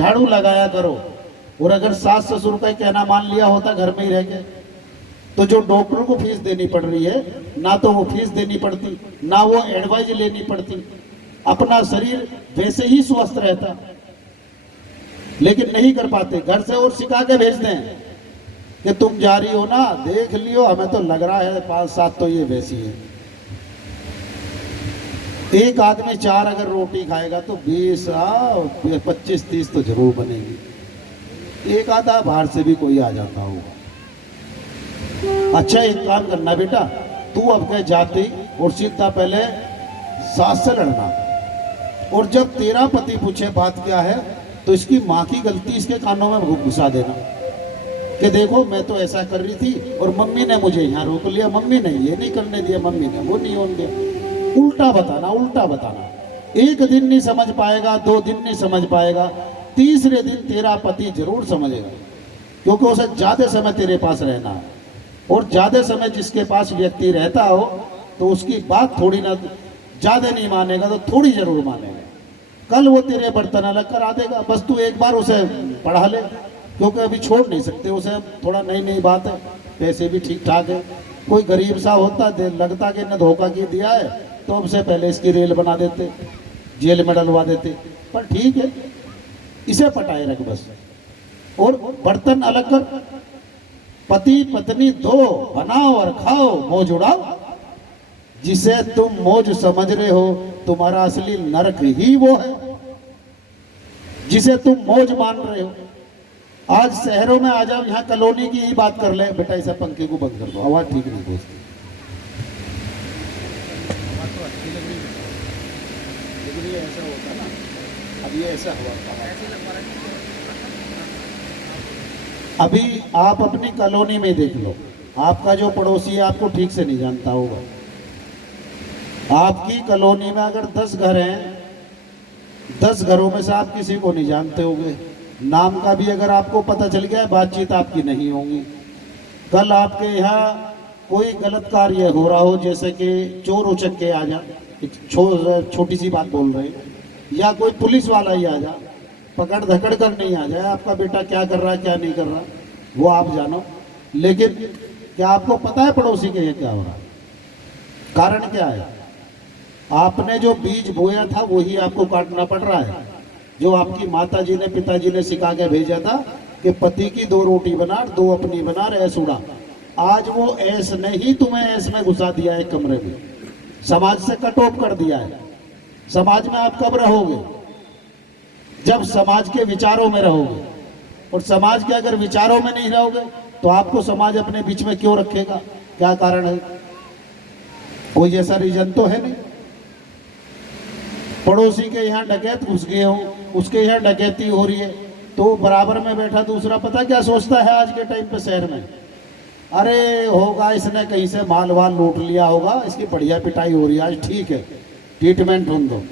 झाड़ू लगाया करो। और अगर सास ससुर का कहना मान लिया होता घर में ही रह के, तो जो डॉक्टर को फीस देनी पड़ रही है, ना तो वो फीस देनी पड़ती, ना वो एडवाइज लेनी पड़ती, अपना शरीर वैसे ही स्वस्थ रहता। लेकिन नहीं कर पाते, घर से और सिखा के भेजते हैं कि तुम जा रही हो ना, देख लियो, हमें तो लग रहा है 5-7 तो ये वैसी है। एक आदमी 4 अगर रोटी खाएगा तो 20 25-30 तो जरूर बनेगी। एक आधा बाहर से भी कोई आ जाता होगा। अच्छा, एक काम करना बेटा, तू अब कह जाती और सीधा पहले सास से लड़ना, और जब तेरा पति पूछे बात क्या है, तो इसकी माँ की गलती इसके कानों में घुसा देना कि देखो मैं तो ऐसा कर रही थी और मम्मी ने मुझे यहाँ रोक लिया, मम्मी ने ये नहीं करने दिया, मम्मी ने वो नहीं होने दिया। उल्टा बताना, उल्टा बताना। एक दिन नहीं समझ पाएगा, 2 दिन नहीं समझ पाएगा, तीसरे दिन तेरा पति जरूर समझेगा, क्योंकि उसे ज्यादा समय तेरे पास रहना है। और ज्यादा समय जिसके पास व्यक्ति रहता हो तो उसकी बात थोड़ी ना, ज्यादा नहीं मानेगा तो थोड़ी जरूर मानेगा। कल वो तेरे बर्तन अलग करा देगा, बस तू एक बार उसे पढ़ा ले, क्योंकि अभी छोड़ नहीं सकते उसे, थोड़ा नई नई बात है, पैसे भी ठीक ठाक है। कोई गरीब सा होता, लगता कि न धोखा की दिया है, तो अब से पहले इसकी रेल बना देते, जेल में डलवा देते। पर ठीक है, इसे पटाए रख बस। और बर्तन अलग कर, पति पत्नी 2 बनाओ और खाओ, मौज उड़ाओ। जिसे तुम मौज समझ रहे हो, तुम्हारा असली नरक ही वो है जिसे तुम मौज मान रहे हो। आज शहरों में आ जाओ, यहाँ कॉलोनी की ही बात कर ले बेटा, इसे पंखे को बंद कर दो, आवाज ठीक नहीं पहुंचती। ऐसा होता ना, अब ये ऐसा हुआ। अभी आप अपनी कॉलोनी में देख लो, आपका जो पड़ोसी है आपको ठीक से नहीं जानता होगा। आपकी कॉलोनी में अगर 10 घर हैं, 10 घरों में से आप किसी को नहीं जानते होंगे। नाम का भी अगर आपको पता चल गया, बातचीत आपकी नहीं होगी। कल आपके यहाँ कोई गलत कार्य हो रहा हो, जैसे कि चोर उचक के आ जा, छोटी सी बात बोल रहे हैं, या कोई पुलिस वाला ही आ जा, पकड़ धकड़ कर नहीं आ जाए, आपका बेटा क्या कर रहा है क्या नहीं कर रहा, वो आप जानो। लेकिन क्या आपको पता है पड़ोसी के ये क्या हो रहा है? कारण क्या है? आपने जो बीज बोया था वही आपको काटना पड़ रहा है। जो आपकी माता जी ने, पिताजी ने सिखा के भेजा था कि पति की 2 रोटी बना, 2 अपनी बना, ऐस उड़ा। आज वो ऐस ने ही तुम्हें ऐस में घुसा दिया है, कमरे में समाज से कट ऑफ कर दिया है। समाज में आप कब रहोगे? जब समाज के विचारों में रहोगे। और समाज के अगर विचारों में नहीं रहोगे तो आपको समाज अपने बीच में क्यों रखेगा? क्या कारण है? कोई ऐसा रीजन तो है नहीं। पड़ोसी के यहाँ डकैत घुस गए हो, उसके यहाँ डकैती हो रही है, तो बराबर में बैठा दूसरा पता क्या सोचता है आज के टाइम पे शहर में? अरे होगा इसने कहीं से माल वाल लूट लिया होगा, इसकी बढ़िया पिटाई हो रही है आज, ठीक है ट्रीटमेंट ढूंढ दो।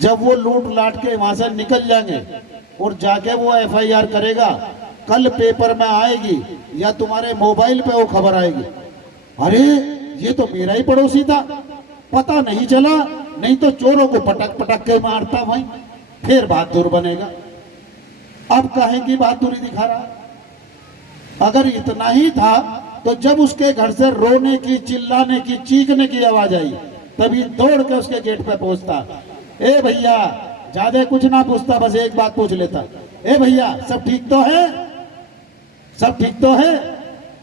जब वो लूट लाट के वहां से निकल जाएंगे और जाके वो FIR करेगा, कल पेपर में आएगी या तुम्हारे मोबाइल पे वो खबर आएगी, अरे ये तो मेरा ही पड़ोसी था, पता नहीं चला, नहीं तो चोरों को पटक पटक के मारता भाई। फिर बहादुर बनेगा। अब काहे की बहादुरी दिखा रहा? अगर इतना ही था तो जब उसके घर से रोने की, चिल्लाने की, चीखने की आवाज आई, तभी दौड़ के उसके गेट पे पहुंचता। ए भैया, ज्यादा कुछ ना पूछता, बस एक बात पूछ लेता, ए भैया सब ठीक तो है? सब ठीक तो है?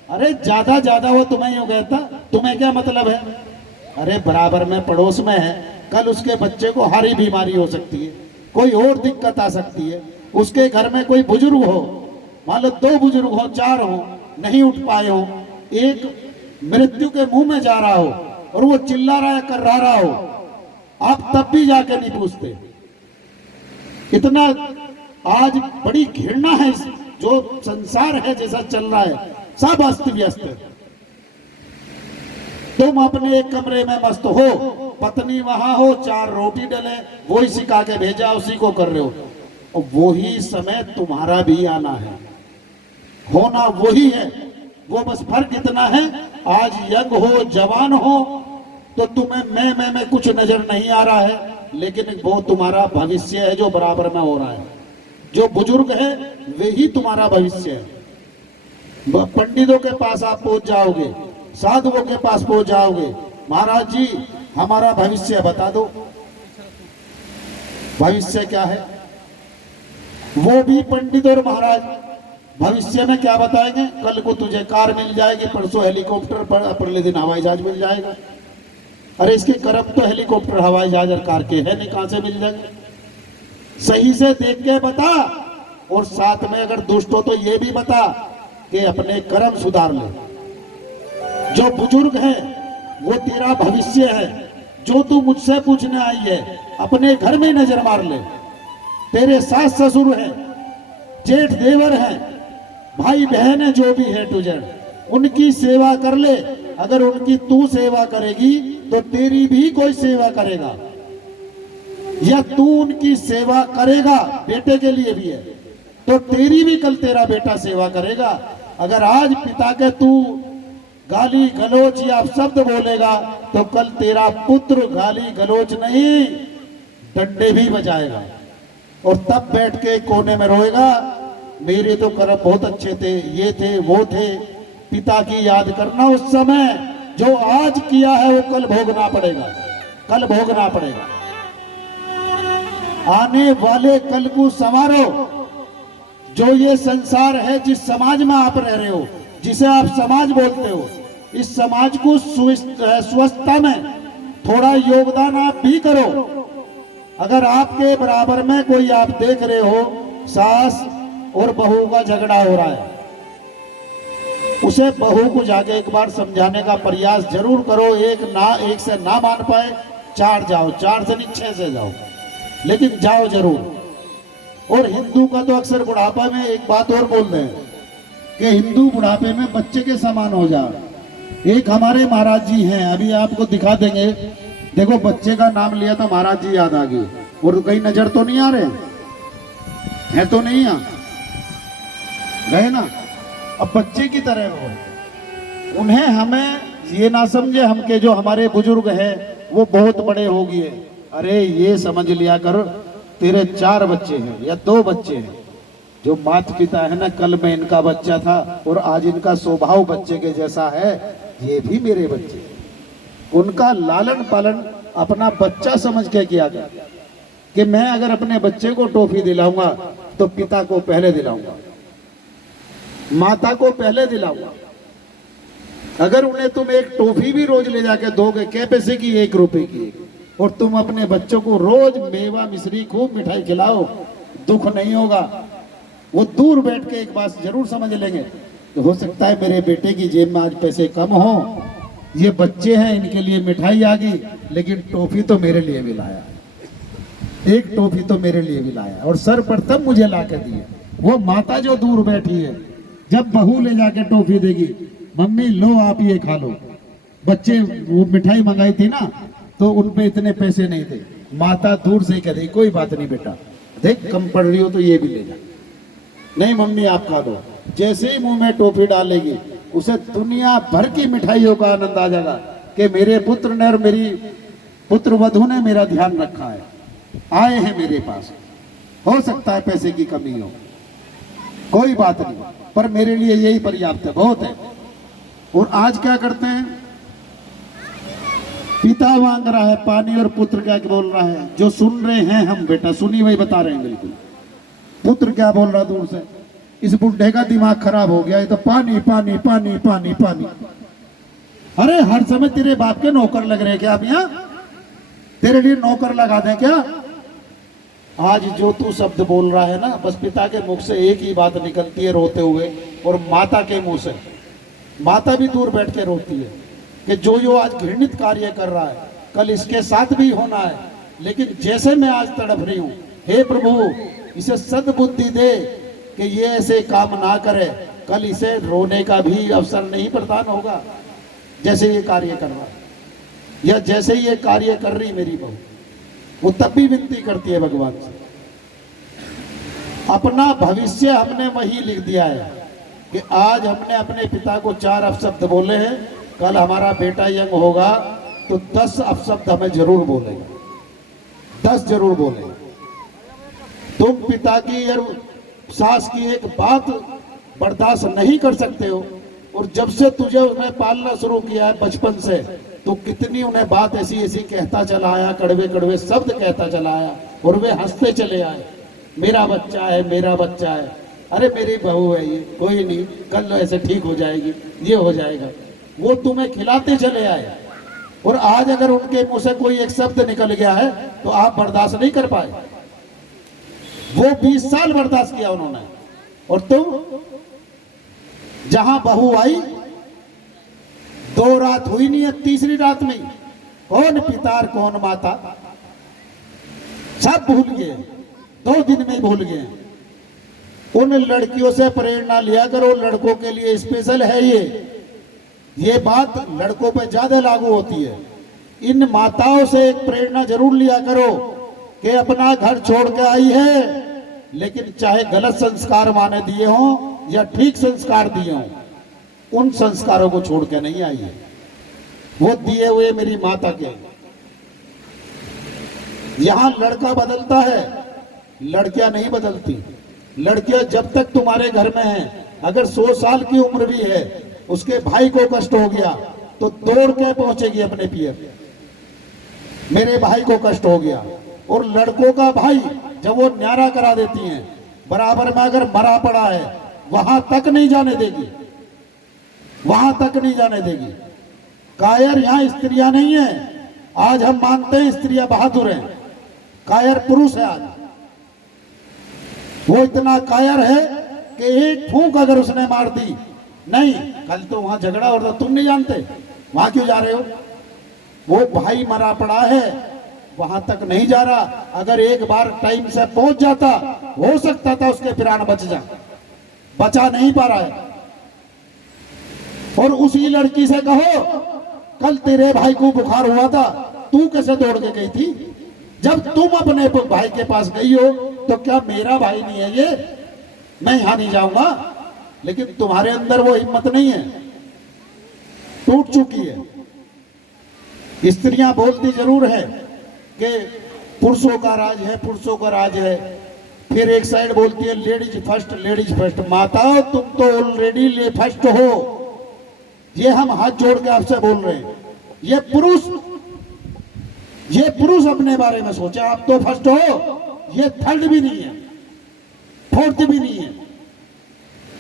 अरे ज्यादा वो तुम्हें यूं कहता, तुम्हें क्या मतलब है? अरे बराबर में पड़ोस में है, कल उसके बच्चे को हारी बीमारी हो सकती है, कोई और दिक्कत आ सकती है, उसके घर में कोई बुजुर्ग हो, मान लो 2 बुजुर्ग हो, 4 हो, नहीं उठ पाए हो, एक मृत्यु के मुंह में जा रहा हो और वो चिल्ला रहा है, कर रहा हो, आप तब भी जाके नहीं पूछते। इतना आज बड़ी घृणा है, जो संसार है जैसा चल रहा है सब अस्त व्यस्त है। तुम अपने एक कमरे में मस्त हो, पत्नी वहां हो, 4 रोटी डले, वही सिखा के भेजा, उसी को कर रहे हो। और वही समय तुम्हारा भी आना है, होना वही है। वो बस फर्क इतना है, आज यंग हो, जवान हो, तो तुम्हें मैं में कुछ नजर नहीं आ रहा है, लेकिन वो तुम्हारा भविष्य है जो बराबर में हो रहा है। जो बुजुर्ग है वे ही तुम्हारा भविष्य है। पंडितों के पास आप पहुंच जाओगे, साधुओं के पास पहुंच जाओगे, महाराज जी हमारा भविष्य बता दो। भविष्य क्या है? वो भी पंडित और महाराज भविष्य में क्या बताएंगे? कल को तुझे कार मिल जाएगी, परसों हेलीकॉप्टर, अगले दिन हवाई जहाज मिल जाएगा। अरे इसके कर्म तो हेलीकॉप्टर, हवाई जहाज और कार के है नहीं, कहां से मिल जाएंगे? सही से देख के बता, और साथ में अगर दुष्ट हो तो ये भी बता कि अपने कर्म सुधार ले। जो बुजुर्ग है वो तेरा भविष्य है। जो तू मुझसे पूछने आई है, अपने घर में नजर मार ले। तेरे सास ससुर है, जेठ देवर है, भाई बहन है, जो भी है तुझे, उनकी सेवा कर ले। अगर उनकी तू सेवा करेगी तो तेरी भी कोई सेवा करेगा, या तू उनकी सेवा करेगा, बेटे के लिए भी है, तो तेरी भी कल तेरा बेटा सेवा करेगा। अगर आज पिता के तू गाली गलोच या शब्द बोलेगा तो कल तेरा पुत्र गाली गलोच नहीं, डंडे भी बजाएगा, और तब बैठ के कोने में रोएगा, मेरे तो कर्म बहुत अच्छे थे, ये थे वो थे। पिता की याद करना, उस समय जो आज किया है वो कल भोगना पड़ेगा, कल भोगना पड़ेगा। आने वाले कल को संवारो। जो ये संसार है, जिस समाज में आप रह रहे हो, जिसे आप समाज बोलते हो, इस समाज को स्वस्थता में थोड़ा योगदान आप भी करो। अगर आपके बराबर में कोई आप देख रहे हो सास और बहू का झगड़ा हो रहा है, उसे बहू को जाके एक बार समझाने का प्रयास जरूर करो। एक से ना मान पाए, 4 जाओ, 4 से नहीं 6 से जाओ, लेकिन जाओ जरूर। और हिंदू का तो अक्सर बुढ़ापा में एक बात और बोलते हैं कि हिंदू बुढ़ापे में बच्चे के समान हो जा। एक हमारे महाराज जी हैं, अभी आपको दिखा देंगे। देखो बच्चे का नाम लिया तो महाराज जी याद आ गए, और कहीं नजर तो नहीं आ रहे हैं? तो नहीं आ गए ना? अब बच्चे की तरह हो। उन्हें हमें ये ना समझे हम के जो हमारे बुजुर्ग हैं वो बहुत बड़े हो गए। अरे ये समझ लिया कर, तेरे 4 बच्चे हैं या 2 बच्चे हैं, जो माता पिता है ना, कल में इनका बच्चा था और आज इनका स्वभाव बच्चे के जैसा है, ये भी मेरे बच्चे। उनका लालन पालन अपना बच्चा समझ के किया गया कि मैं अगर अपने बच्चे को टॉफी दिलाऊंगा तो पिता को पहले दिलाऊंगा, माता को पहले दिलाऊंगा। अगर उन्हें तुम एक टॉफी भी रोज ले जाके दोगे, क्या पैसे की? 1 रुपए की, और तुम अपने बच्चों को रोज मेवा मिश्री खूब मिठाई खिलाओ, दुख नहीं होगा। वो दूर बैठ के एक बात जरूर समझ लेंगे, तो हो सकता है मेरे बेटे की जेब में आज पैसे कम हो, ये बच्चे हैं, इनके लिए मिठाई आ गई, लेकिन टॉफी तो मेरे लिए भी लाया, एक टॉफी तो मेरे लिए भी लाया, और सर पर तब मुझे ला के दिए। वो माता जो दूर बैठी है, जब बहू ले जाके टॉफी देगी, मम्मी लो आप ये खा लो। बच्चे वो मिठाई मंगाई थी ना, तो उनपे इतने पैसे नहीं थे, माता दूर से कह दी कोई बात नहीं बेटा, देख कम पड़ रही हो तो ये भी ले जा। नहीं मम्मी आप खा दो। जैसे ही मुंह में टॉफी डालेगी, उसे दुनिया भर की मिठाइयों का आनंद आ जाएगा कि मेरे पुत्र ने और मेरी पुत्र वधू ने मेरा ध्यान रखा है, आए हैं मेरे पास। हो सकता है पैसे की कमी हो, कोई बात नहीं, पर मेरे लिए यही पर्याप्त है, बहुत है। और आज क्या करते हैं, पिता मांग रहा है पानी और पुत्र क्या बोल रहा है, जो सुन रहे हैं हम, बेटा सुनी वही बता रहे हैं बिल्कुल। पुत्र क्या बोल रहा दूर से, इस बुढ़े का दिमाग खराब हो गया, ये तो पानी पानी पानी पानी पानी। अरे हर समय तेरे बाप के नौकर लग रहे हैं क्या? अब यहाँ तेरे लिए नौकर लगा दें क्या? आज जो तू शब्द बोल रहा है ना, बस पिता के मुख से एक ही बात निकलती है रोते हुए, और माता के मुंह से, माता भी दूर बैठ के रोती है कि जो आज घृणित कार्य कर रहा है कल इसके साथ भी होना है, लेकिन जैसे मैं आज तड़प रही हूं, हे प्रभु इसे सद्बुद्धि दे कि ये ऐसे काम ना करे, कल इसे रोने का भी अवसर नहीं प्रदान होगा जैसे ये कार्य कर रहा है, या जैसे ये कार्य कर रही मेरी बहू। वो तब भी विनती करती है भगवान से। अपना भविष्य हमने वही लिख दिया है कि आज हमने अपने पिता को 4 अपशब्द बोले हैं, कल हमारा बेटा यंग होगा तो 10 अपशब्द हमें जरूर बोलेगा, 10 जरूर बोलेगा। तुम पिता की और सास की एक बात बर्दाश्त नहीं कर सकते हो, और जब से तुझे उन्हें पालना शुरू किया है बचपन से, तो कितनी उन्हें बात ऐसी ऐसी कहता चला आया, कड़वे कड़वे शब्द कहता चला आया, और वे हंसते चले आए, मेरा बच्चा है, मेरा बच्चा है, अरे मेरी बहू है ये, कोई नहीं, कल ऐसे ठीक हो जाएगी, ये हो जाएगा। वो तुम्हें खिलाते चले आए, और आज अगर उनके मुंह से कोई एक शब्द निकल गया है तो आप बर्दाश्त नहीं कर पाए। वो 20 साल बर्दाश्त किया उन्होंने, और तुम जहां बहू आई 2 रात हुई नहीं है, तीसरी रात में कौन पिता और कौन माता सब भूल गए, 2 दिन में ही भूल गए। उन लड़कियों से प्रेरणा लिया करो, लड़कों के लिए स्पेशल है ये बात लड़कों पे ज्यादा लागू होती है। इन माताओं से एक प्रेरणा जरूर लिया करो कि अपना घर छोड़ के आई है, लेकिन चाहे गलत संस्कार माने दिए हों या ठीक संस्कार दिए हों, उन संस्कारों को छोड़ के नहीं आई है। वो दिए हुए मेरी माता के। यहां लड़का बदलता है, लड़कियां नहीं बदलती। लड़कियां जब तक तुम्हारे घर में हैं, अगर 100 साल की उम्र भी है, उसके भाई को कष्ट हो गया तो दौड़ के पहुंचेगी अपने पियर, मेरे भाई को कष्ट हो गया। और लड़कों का भाई जब वो न्यारा करा देती हैं, बराबर में अगर मरा पड़ा है वहां तक नहीं जाने देगी, वहां तक नहीं जाने देगी। कायर यहां स्त्रियां नहीं है। आज हम मानते हैं स्त्रियां बहादुर हैं, कायर पुरुष है आज। वो इतना कायर है कि एक फूंक अगर उसने मार दी, नहीं कल तो वहां झगड़ा हो रहा, तुम नहीं जानते वहां क्यों जा रहे हो, वो भाई मरा पड़ा है वहां तक नहीं जा रहा। अगर एक बार टाइम से पहुंच जाता, हो सकता था उसके प्राण बचा नहीं पा रहा है। और उसी लड़की से कहो, कल तेरे भाई को बुखार हुआ था, तू कैसे दौड़ के गई थी? जब तुम अपने भाई के पास गई हो तो क्या मेरा भाई नहीं है ये, मैं यहां नहीं जाऊंगा? लेकिन तुम्हारे अंदर वो हिम्मत नहीं है, टूट चुकी है। स्त्रियां बोलती जरूर है कि पुरुषों का राज है, पुरुषों का राज है, फिर एक साइड बोलती है लेडीज फर्स्ट, लेडीज फर्स्ट। माताओं तुम तो ऑलरेडी फर्स्ट हो, ये हम हाथ जोड़ के आपसे बोल रहे हैं। ये पुरुष अपने बारे में सोचे, आप तो फर्स्ट हो, ये थर्ड भी नहीं है, फोर्थ भी नहीं है।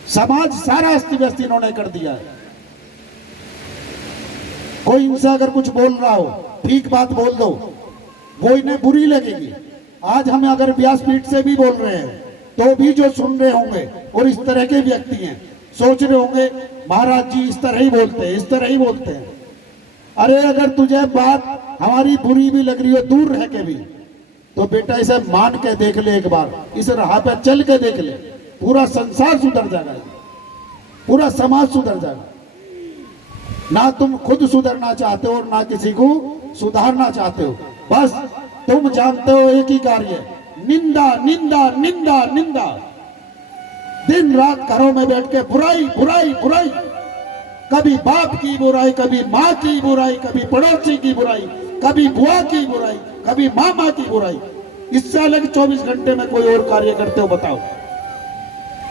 समाज सारा अस्त व्यस्त इन्होंने कर दिया है। कोई इनसे अगर कुछ बोल रहा हो, ठीक बात बोल दो, वो इन्हें बुरी लगेगी। आज हम अगर व्यासपीठ से भी बोल रहे हैं तो भी जो सुन रहे होंगे और इस तरह के व्यक्ति हैं, सोच रहे होंगे महाराज जी इस तरह ही बोलते हैं, इस तरह ही बोलते हैं। अरे अगर तुझे बात हमारी बुरी भी लग रही हो दूर रह के भी, तो बेटा इसे मान के देख ले, एक बार इस राह पे चल के देख ले, पूरा संसार सुधर जाएगा, पूरा समाज सुधर जाएगा। ना तुम खुद सुधरना चाहते हो और ना किसी को सुधारना चाहते हो, बस तुम जानते हो एक ही कार्य, निंदा निंदा निंदा निंदा। दिन रात घरों में बैठ के बुराई बुराई बुराई, कभी बाप की बुराई, कभी माँ की बुराई, कभी पड़ोसी की बुराई, कभी बुआ की बुराई, कभी मामा की बुराई। इससे अलग 24 घंटे में कोई और कार्य करते हो बताओ?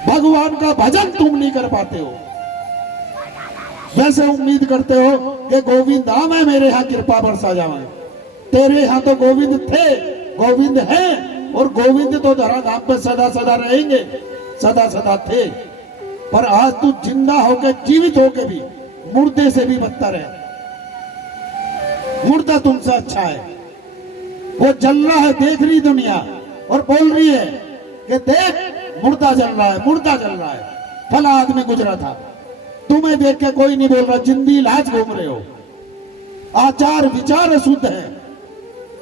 भगवान का भजन तुम नहीं कर पाते हो। वैसे उम्मीद करते हो कि गोविंद धाम है, मेरे यहाँ कृपा बरसा जाए। तेरे यहाँ तो गोविंद थे, गोविंद हैं, और गोविंद तो धरा धाम पर सदा सदा रहेंगे, सदा सदा थे। पर आज तू जिंदा होकर, जीवित होकर भी मुर्दे से भी बदतर है। मुर्दा तुमसे अच्छा है। वो जल रहा है, देख रही दुनिया और बोल रही है कि देख मुर्दा जल रहा है, मुर्दा जल रहा है, फला आदमी गुजरा था। तुम्हें देख के कोई नहीं बोल रहा, जिंदी लाज घूम रहे हो। आचार विचार शुद्ध है,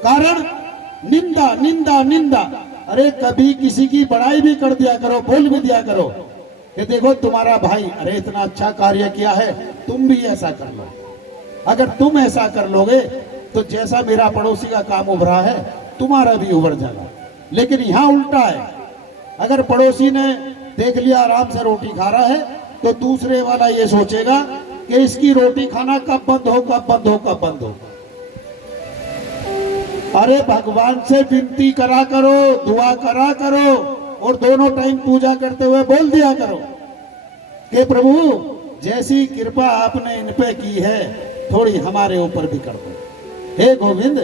कारण निंदा निंदा निंदा। अरे कभी किसी की बड़ाई भी कर दिया करो, बोल भी दिया करो कि देखो तुम्हारा भाई अरे इतना अच्छा कार्य किया है, तुम भी ऐसा कर लो। अगर तुम ऐसा कर लोगे तो जैसा मेरा पड़ोसी का काम उभरा है, तुम्हारा भी उभर जाएगा। लेकिन यहाँ उल्टा है, अगर पड़ोसी ने देख लिया आराम से रोटी खा रहा है, तो दूसरे वाला ये सोचेगा कि इसकी रोटी खाना कब बंद हो, कब बंद हो, कब बंद हो। अरे भगवान से विनती करा करो, दुआ करा करो और दोनों टाइम पूजा करते हुए बोल दिया करो कि प्रभु जैसी कृपा आपने इन पे की है थोड़ी हमारे ऊपर भी कर दो। हे गोविंद,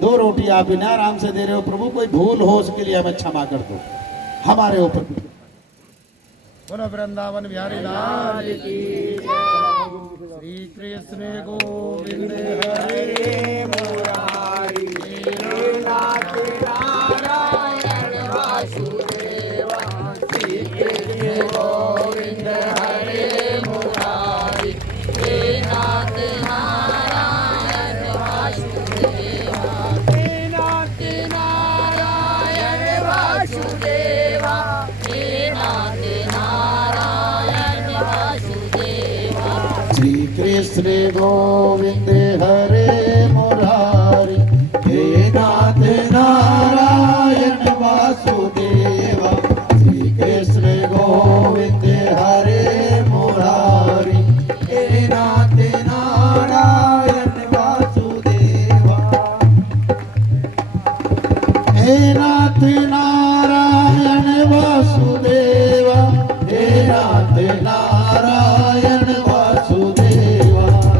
2 रोटी आप बिना आराम से दे रहे हो प्रभु, कोई भूल हो उसके लिए हमें क्षमा कर दो, हमारे ऊपर भी। बोलो वृंदावन बिहारी लाल की, श्री कृष्ण गोविंद हरे मुरारी, नाथ नारायण वासुदेव, श्री कृष्ण गोविंद हरे मुरारी, नाथ नारायण वासुदेव, नाथ नारायण वासुदेव, नाथ नारायण वासुदेव, श्री कृष्ण गोविंद हरे मुरारी, हे नाथ नारायण वासुदेव, श्री कृष्ण गोविंद हरे मुरारी, हे नाथ नारायण वासुदेव, हे नाथ नारायण वासुदेव, हे नाथ नारायण वासुदेव,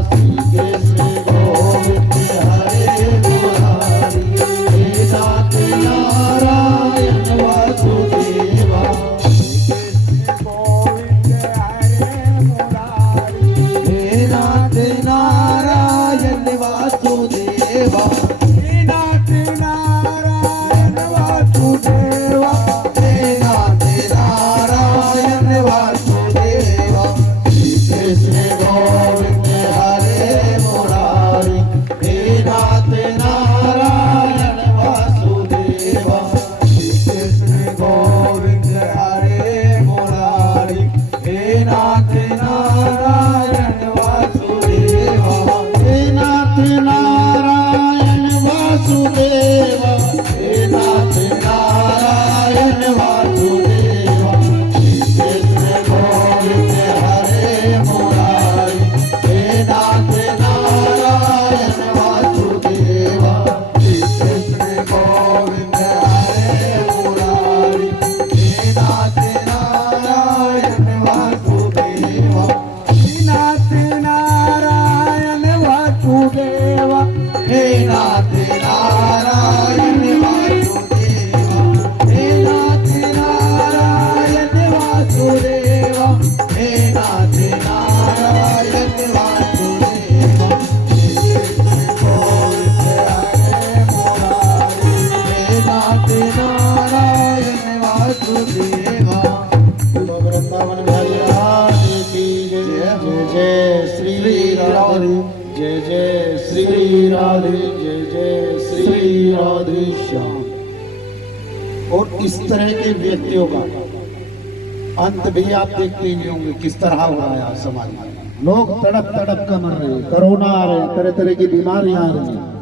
श्री कृष्ण गोविंद हरे मुरारी, हे नाथ नारायण वासुदेव, श्री कृष्ण गोविंद हरे मुरारी, हे नाथ नारायण वासुदेव, हे नाथ नारायण वासुदेव, हे नाथ नारायण वासुदेव, श्री कृष्ण गोविंद हरे मुरारी, हे नाथ नारायण वासुदेव, श्री कृष्ण गोविंद हरे मुरारी, हे नाथ नारायण वासुदेव, हे नाथ नारायण वासुदेव, हे नाथ नारायण वासुदेव, श्री कृष्ण गोविंद हरे मुरारी, हे नाथ नारायण वासुदेव, श्री कृष्ण गोविंद हरे मुरारी, हे नाथ नारायण वासुदेव, हे नाथ नारायण वासुदेव, हे नाथ नारायण वासुदेव, हे नाथ नारायण वासुदेव, हे नाथ नारायण वासुदेव, श्री कृष्ण गोविंद हरे मुरारी, हे नाथ नारायण वासुदेव। बोलो वृंदावन बिहारी लाल की जय, जय जय श्री राधे, जय जय श्री राधे, जय जय श्री राधे श्याम। और इस तरह के व्यक्तियों का अंत भी आप देखते ही होंगे किस तरह हो रहा है आज समाज में। लोग तड़प तड़प कर मर रहे हैं, कोरोना आ रहे हैं, तरह तरह की बीमारियां आ रही हैं।